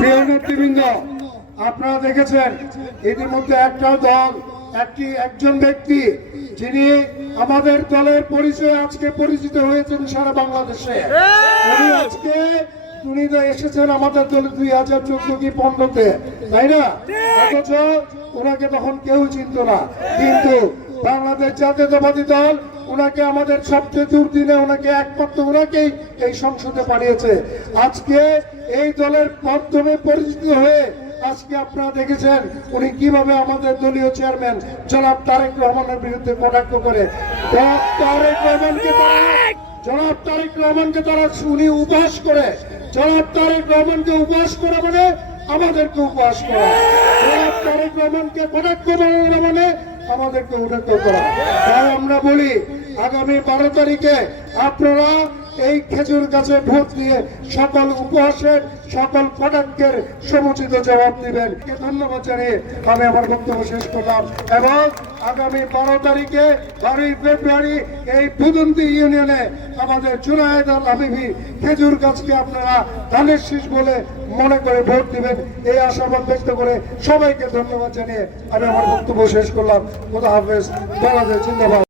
প্রিয় নেতৃবৃন্দ, আপনারা দেখেছেন ইতিমধ্যে একটা দল একজন ব্যক্তি যিনি আমাদের দলের পরিচয় আজকে পরিচিত হয়েছেন সারা বাংলাদেশে। উনি তো এসেছেন আমাদের দলে 2014 কি 15-তে, তাই না? অথচ ওনাকে তখন কেউ চিনত না, কিন্তু বাংলাদেশ জাতীয়তাবাদী দল ওনাকে আমাদের সবচেয়ে দুর্দিনে ওনাকে একমাত্র ওনাকেই এই সংসদে পাঠিয়েছে। আজকে এই দলের মাধ্যমে পরিচিত হয়ে আজকে আপনারা দেখেছেন উনি কিভাবে আমাদের দলীয় চেয়ারম্যান জনাব তারেক রহমানের বিরুদ্ধে কটাক্ষ করে। জনাব তারেক রহমানকে তারা উনি উপহাস করে। জনাব তারেক রহমানকে উপহাস করা মানে আমাদেরকে উপহাস করা। জনাব তারেক রহমানকে কটাক্ষ করা মানে আমাদেরকে উন্নত করা। তাই আমরা বলি আগামী 12 তারিখে আপনারা এই খেজুর গাছে ভোট দিয়ে সকল উপহাসের সকল কটাক্ষের সমুচিত জবাব দিবেন। ধন্যবাদ জানিয়ে আমি আমার বক্তব্য শেষ করলাম এবং আগামী 12 তারিখে 12ই ফেব্রুয়ারি এই ফুদন্তি ইউনিয়নে আমাদের জুনায়েদ আল হাবিবি খেজুর গাছকে আপনারা ধানের শীষ বলে মনে করে ভোট দিবেন, এই আশাবাদ ব্যক্ত করে সবাইকে ধন্যবাদ জানিয়ে আমি আমার বক্তব্য শেষ করলাম। খোদা হাফেজ। বাংলাদেশ জিন্দাবাদ।